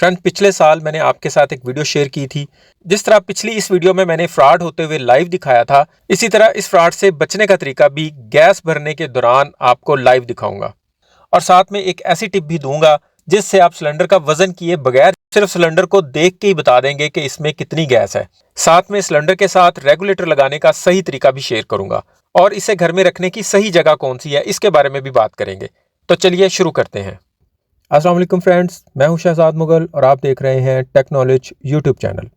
Friend, पिछले साल मैंने आपके साथ एक वीडियो शेयर की थी। जिस तरह पिछली इस वीडियो में मैंने फ्रॉड होते हुए लाइव दिखाया था, इसी तरह इस फ्रॉड से बचने का तरीका भी गैस भरने के दौरान आपको लाइव दिखाऊंगा। और साथ में एक ऐसी टिप भी दूंगा जिससे आप सिलेंडर का वजन किए बगैर सिर्फ सिलेंडर को देख के ही बता देंगे कि इसमें कितनी गैस है। साथ में सिलेंडर के साथ रेगुलेटर लगाने का सही तरीका भी शेयर करूंगा और इसे घर में रखने की सही जगह कौन सी है इसके बारे में भी बात करेंगे। तो चलिए शुरू करते हैं। अस्सलाम वालेकुम फ्रेंड्स, मैं हूं शहजाद मुगल और आप देख रहे हैं टेक नॉलेज यूट्यूब चैनल।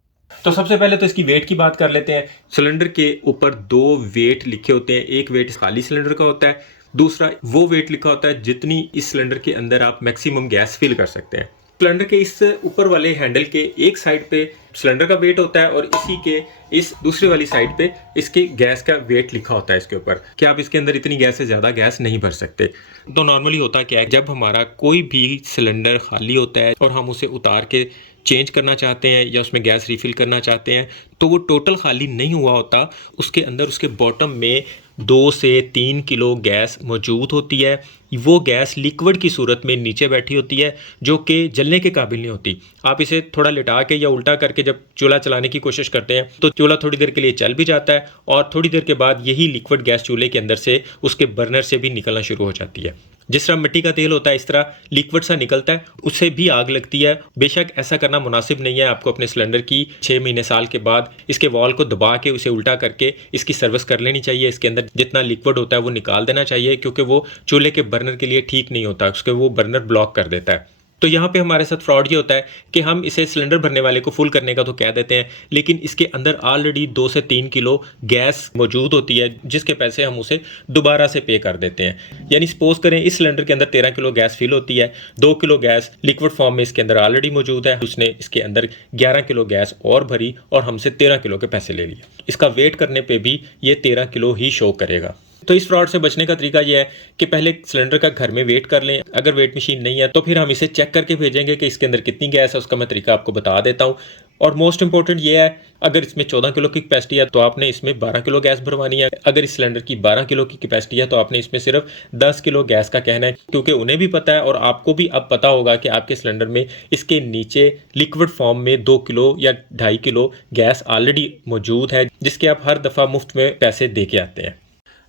तो सबसे पहले तो इसकी वेट की बात कर लेते हैं। सिलेंडर के ऊपर दो वेट लिखे होते हैं। एक वेट खाली सिलेंडर का होता है, दूसरा वो वेट लिखा होता है जितनी इस सिलेंडर के अंदर आप मैक्सिमम गैस फिल कर सकते हैं। सिलेंडर के इस ऊपर वाले हैंडल के एक साइड पे सिलेंडर का वेट होता है और इसी के इस दूसरी वाली साइड पे इसके गैस का वेट लिखा होता है इसके ऊपर कि आप इसके अंदर इतनी गैस से ज़्यादा गैस नहीं भर सकते। तो नॉर्मली होता क्या है, जब हमारा कोई भी सिलेंडर खाली होता है और हम उसे उतार के चेंज करना चाहते हैं या उसमें गैस रिफ़िल करना चाहते हैं तो वो टोटल खाली नहीं हुआ होता। उसके अंदर उसके बॉटम में 2 से 3 किलो गैस मौजूद होती है। वो गैस लिक्विड की सूरत में नीचे बैठी होती है जो कि जलने के काबिल नहीं होती। आप इसे थोड़ा लिटा के या उल्टा करके जब चूल्हा चलाने की कोशिश करते हैं तो चूल्हा थोड़ी देर के लिए चल भी जाता है और थोड़ी देर के बाद यही लिक्विड गैस चूल्हे के अंदर से उसके बर्नर से भी निकलना शुरू हो जाती है। जिस तरह मिट्टी का तेल होता है इस तरह लिक्विड सा निकलता है, उससे भी आग लगती है। बेशक ऐसा करना मुनासिब नहीं है। आपको अपने सिलेंडर की 6 महीने साल के बाद इसके वॉल को दबा के उसे उल्टा करके इसकी सर्विस कर लेनी चाहिए। इसके अंदर जितना लिक्विड होता है वो निकाल देना चाहिए क्योंकि वो चूल्हे के बर्नर के लिए ठीक नहीं होता, उसके वो बर्नर ब्लॉक कर देता है। तो यहाँ पे हमारे साथ फ्रॉड ये होता है कि हम इसे सिलेंडर भरने वाले को फुल करने का तो कह देते हैं, लेकिन इसके अंदर ऑलरेडी 2 से 3 किलो गैस मौजूद होती है जिसके पैसे हम उसे दोबारा से पे कर देते हैं। यानी सपोज करें इस सिलेंडर के अंदर 13 किलो गैस फिल होती है, 2 किलो गैस लिक्विड फॉर्म में इसके अंदर ऑलरेडी मौजूद है। उसने इसके अंदर 11 किलो गैस और भरी और हमसे 13 किलो के पैसे ले लिए। इसका वेट करने पर भी ये 13 किलो ही शो करेगा। तो इस फ्रॉड से बचने का तरीका यह है कि पहले सिलेंडर का घर में वेट कर लें। अगर वेट मशीन नहीं है तो फिर हम इसे चेक करके भेजेंगे कि इसके अंदर कितनी गैस है। उसका मैं तरीका आपको बता देता हूँ। और मोस्ट इंपॉर्टेंट ये है, अगर इसमें 14 किलो की कैपेसिटी है तो आपने इसमें 12 किलो गैस भरवानी है। अगर इस सिलेंडर की 12 किलो की कैपेसिटी है तो आपने इसमें सिर्फ 10 किलो गैस का कहना है, क्योंकि उन्हें भी पता है और आपको भी अब पता होगा कि आपके सिलेंडर में इसके नीचे लिक्विड फॉर्म में 2 किलो या 2.5 किलो गैस ऑलरेडी मौजूद है जिसके आप हर दफ़ा मुफ्त में पैसे दे के आते हैं।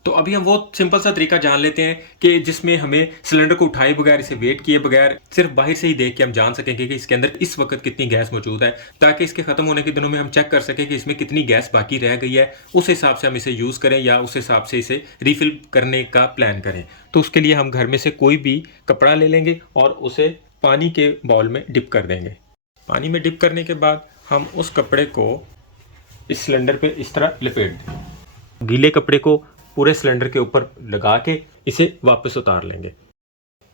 तो अभी हम वो सिंपल सा तरीका जान लेते हैं कि जिसमें हमें सिलेंडर को उठाए बगैर, इसे वेट किए बगैर, सिर्फ बाहर से ही देख के हम जान सकेंगे कि इसके अंदर इस वक्त कितनी गैस मौजूद है, ताकि इसके ख़त्म होने के दिनों में हम चेक कर सकें कि इसमें कितनी गैस बाकी रह गई है। उस हिसाब से हम इसे यूज़ करें या उस हिसाब से इसे रिफ़िल करने का प्लान करें। तो उसके लिए हम घर में से कोई भी कपड़ा ले लेंगे और उसे पानी के बाउल में डिप कर देंगे। पानी में डिप करने के बाद हम उस कपड़े को इस सिलेंडर पर इस तरह लपेट दें। गीले कपड़े को पूरे सिलेंडर के ऊपर लगा के इसे वापस उतार लेंगे।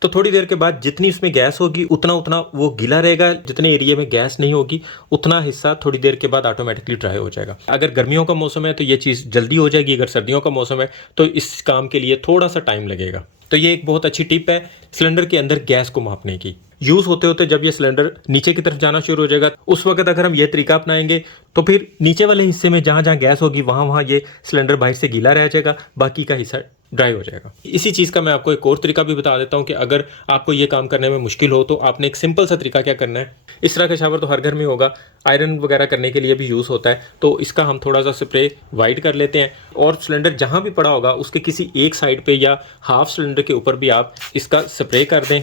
तो थोड़ी देर के बाद जितनी उसमें गैस होगी उतना उतना वो गीला रहेगा। जितने एरिया में गैस नहीं होगी उतना हिस्सा थोड़ी देर के बाद ऑटोमेटिकली ड्राई हो जाएगा। अगर गर्मियों का मौसम है तो ये चीज़ जल्दी हो जाएगी, अगर सर्दियों का मौसम है तो इस काम के लिए थोड़ा सा टाइम लगेगा। तो ये एक बहुत अच्छी टिप है सिलेंडर के अंदर गैस को मापने की। यूज़ होते होते जब ये सिलेंडर नीचे की तरफ जाना शुरू हो जाएगा उस वक्त अगर हम ये तरीका अपनाएंगे तो फिर नीचे वाले हिस्से में जहाँ जहाँ गैस होगी वहाँ ये सिलेंडर बाहर से गीला रह जाएगा, बाकी का हिस्सा ड्राई हो जाएगा। इसी चीज़ का मैं आपको एक और तरीका भी बता देता हूँ कि अगर आपको ये काम करने में मुश्किल हो तो आपने एक सिंपल सा तरीका क्या करना है। इस तरह का शावर तो हर घर में होगा, आयरन वगैरह करने के लिए भी यूज़ होता है। तो इसका हम थोड़ा सा स्प्रे वाइट कर लेते हैं और सिलेंडर जहाँ भी पड़ा होगा उसके किसी एक साइड पे या हाफ सिलेंडर के ऊपर भी आप इसका स्प्रे कर दें।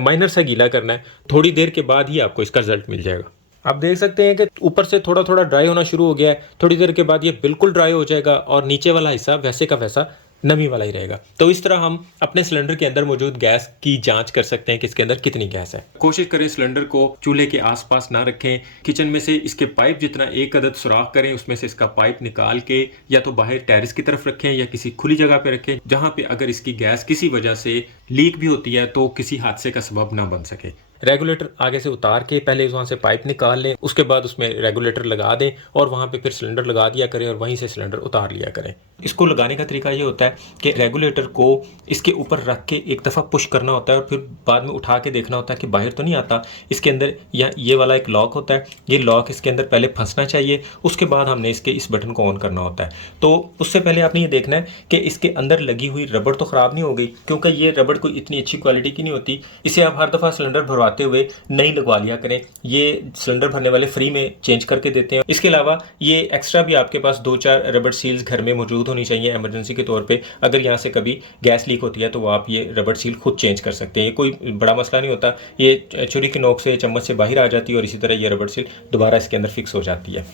माइनर सा गीला करना है, थोड़ी देर के बाद ही आपको इसका रिजल्ट मिल जाएगा। आप देख सकते हैं कि ऊपर से थोड़ा थोड़ा ड्राई होना शुरू हो गया है। थोड़ी देर के बाद ये बिल्कुल ड्राई हो जाएगा और नीचे वाला हिस्सा वैसे का वैसा नमी वाला ही रहेगा। तो इस तरह हम अपने सिलेंडर के अंदर मौजूद गैस की जांच कर सकते हैं कि इसके अंदर कितनी गैस है। कोशिश करें सिलेंडर को चूल्हे के आसपास ना रखें। किचन में से इसके पाइप जितना एक अदद सुराख करें, उसमें से इसका पाइप निकाल के या तो बाहर टेरेस की तरफ रखें या किसी खुली जगह पे रखें जहां पे अगर इसकी गैस किसी वजह से लीक भी होती है तो किसी हादसे का सबब ना बन सके। रेगुलेटर आगे से उतार के पहले वहाँ से पाइप निकाल लें, उसके बाद उसमें रेगुलेटर लगा दें और वहाँ पे फिर सिलेंडर लगा दिया करें और वहीं से सिलेंडर उतार लिया करें। इसको लगाने का तरीका ये होता है कि रेगुलेटर को इसके ऊपर रख के एक दफ़ा पुश करना होता है और फिर बाद में उठा के देखना होता है कि बाहर तो नहीं आता। इसके अंदर या ये वाला एक लॉक होता है, ये लॉक इसके अंदर पहले फंसना चाहिए, उसके बाद हमने इसके इस बटन को ऑन करना होता है। तो उससे पहले आपने ये देखना है कि इसके अंदर लगी हुई रबड़ तो ख़राब नहीं हो गई, क्योंकि ये रबड़ कोई इतनी अच्छी क्वालिटी की नहीं होती। इसे आप हर दफ़ा सिलेंडर भरवा लगवाते हुए नई लगवा लिया करें। ये सिलेंडर भरने वाले फ्री में चेंज करके देते हैं। इसके अलावा ये एक्स्ट्रा भी आपके पास 2-4 रबड़ सील्स घर में मौजूद होनी चाहिए इमरजेंसी के तौर पे। अगर यहाँ से कभी गैस लीक होती है तो आप ये रबड़ सील खुद चेंज कर सकते हैं। ये कोई बड़ा मसला नहीं होता, ये छुरी की नोक से चम्मच से बाहर आ जाती है और इसी तरह ये रबड़ सील दोबारा इसके अंदर फिक्स हो जाती है।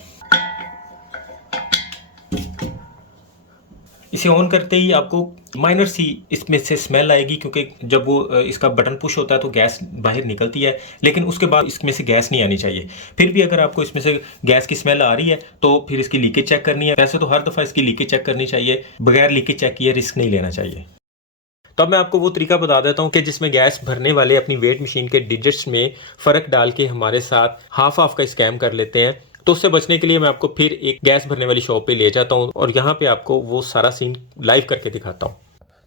इसे ऑन करते ही आपको माइनर सी इसमें से स्मेल आएगी, क्योंकि जब वो इसका बटन पुश होता है तो गैस बाहर निकलती है, लेकिन उसके बाद इसमें से गैस नहीं आनी चाहिए। फिर भी अगर आपको इसमें से गैस की स्मेल आ रही है तो फिर इसकी लीकेज चेक करनी है। वैसे तो हर दफ़ा इसकी लीकेज चेक करनी चाहिए, बगैर लीकेज चेक किए रिस्क नहीं लेना चाहिए। तो अब मैं आपको वो तरीका बता देता हूँ कि जिसमें गैस भरने वाले अपनी वेट मशीन के डिजिट्स में फ़र्क डाल के हमारे साथ हाफ का स्कैम कर लेते हैं। तो उससे बचने के लिए मैं आपको फिर एक गैस भरने वाली शॉप पे ले जाता हूँ और यहाँ पे आपको वो सारा सीन लाइव करके दिखाता हूँ।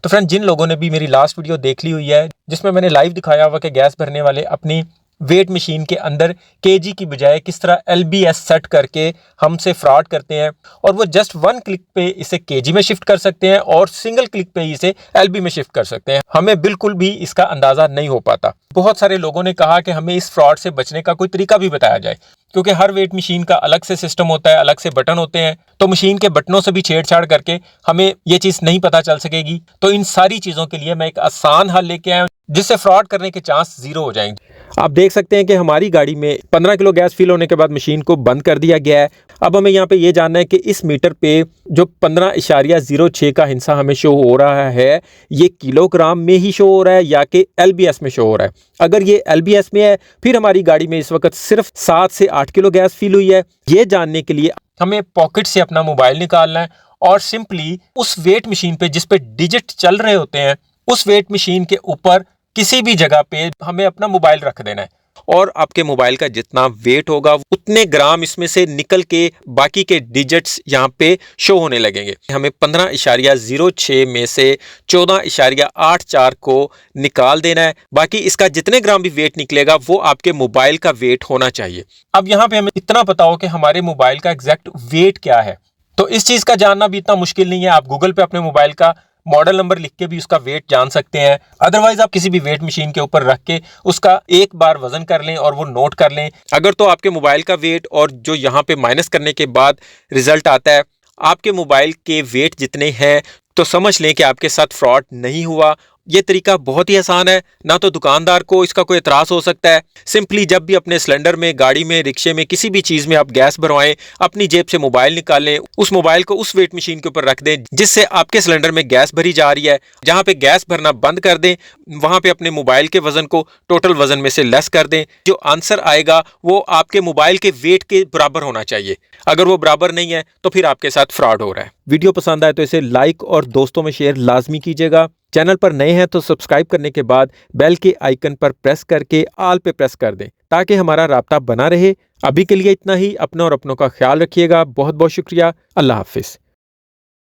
तो फ्रेंड, जिन लोगों ने भी मेरी लास्ट वीडियो देख ली हुई है जिसमें मैंने लाइव दिखाया हुआ कि गैस भरने वाले अपनी वेट मशीन के अंदर केजी की बजाय किस तरह LBS सेट करके हमसे फ्रॉड करते हैं, और वो जस्ट 1 क्लिक पे इसे केजी में शिफ्ट कर सकते हैं और सिंगल क्लिक पे इसे LB में शिफ्ट कर सकते हैं। हमें बिल्कुल भी इसका अंदाज़ा नहीं हो पाता। बहुत सारे लोगों ने कहा कि हमें इस फ्रॉड से बचने का कोई तरीका भी बताया जाए, क्योंकि हर वेट मशीन का अलग से सिस्टम होता है, अलग से बटन होते हैं, तो मशीन के बटनों से भी छेड़छाड़ करके हमें ये चीज़ नहीं पता चल सकेगी। तो इन सारी चीज़ों के लिए मैं एक आसान हल लेके आया हूं जिससे फ्रॉड करने के चांस 0 हो जाएंगे। आप देख सकते हैं कि हमारी गाड़ी में 15 किलो गैस फिल होने के बाद मशीन को बंद कर दिया गया है। अब हमें यहाँ पे ये जानना है कि इस मीटर पे जो 15.06 का हिस्सा हमें शो हो रहा है, ये किलोग्राम में ही शो हो रहा है या कि LBS में शो हो रहा है। अगर ये LBS में है फिर हमारी गाड़ी में इस वक्त सिर्फ 7 से 8 किलो गैस फिल हुई है। ये जानने के लिए हमें पॉकेट से अपना मोबाइल निकालना है और सिंपली उस वेट मशीन पे जिस पे डिजिट चल रहे होते हैं उस वेट मशीन के ऊपर किसी भी जगह पे हमें अपना मोबाइल रख देना है, और आपके मोबाइल का जितना वेट होगा उतने ग्राम इसमें से निकल के बाकी के डिजिट्स यहाँ पे शो होने लगेंगे। हमें 15.06 में से 14.84 को निकाल देना है। बाकी इसका जितने ग्राम भी वेट निकलेगा वो आपके मोबाइल का वेट होना चाहिए। अब यहाँ पे हमें इतना पता हो कि हमारे मोबाइल का एग्जैक्ट वेट क्या है, तो इस चीज़ का जानना भी इतना मुश्किल नहीं है। आप गूगल पे अपने मोबाइल का मॉडल नंबर लिख के भी उसका वेट जान सकते हैं। अदरवाइज आप किसी भी वेट मशीन के ऊपर रख के उसका एक बार वजन कर लें और वो नोट कर लें। अगर तो आपके मोबाइल का वेट और जो यहाँ पे माइनस करने के बाद रिजल्ट आता है आपके मोबाइल के वेट जितने हैं, तो समझ लें कि आपके साथ फ्रॉड नहीं हुआ। ये तरीका बहुत ही आसान है, ना तो दुकानदार को इसका कोई एतराज़ हो सकता है। सिंपली जब भी अपने सिलेंडर में, गाड़ी में, रिक्शे में, किसी भी चीज़ में आप गैस भरवाएं, अपनी जेब से मोबाइल निकालें, उस मोबाइल को उस वेट मशीन के ऊपर रख दें जिससे आपके सिलेंडर में गैस भरी जा रही है। जहाँ पे गैस भरना बंद कर दें वहाँ पे अपने मोबाइल के वजन को टोटल वजन में से लेस कर दें। जो आंसर आएगा वो आपके मोबाइल के वेट के बराबर होना चाहिए। अगर वो बराबर नहीं है तो फिर आपके साथ फ्रॉड हो रहा है। वीडियो पसंद आए तो इसे लाइक और दोस्तों में शेयर लाजमी कीजिएगा। चैनल पर नए हैं तो सब्सक्राइब करने के बाद बेल के आइकन पर प्रेस करके ऑल पे प्रेस कर दें ताकि हमारा राब्ता बना रहे। अभी के लिए इतना ही। अपना और अपनों का ख्याल रखिएगा। बहुत बहुत शुक्रिया। अल्लाह हाफिज़।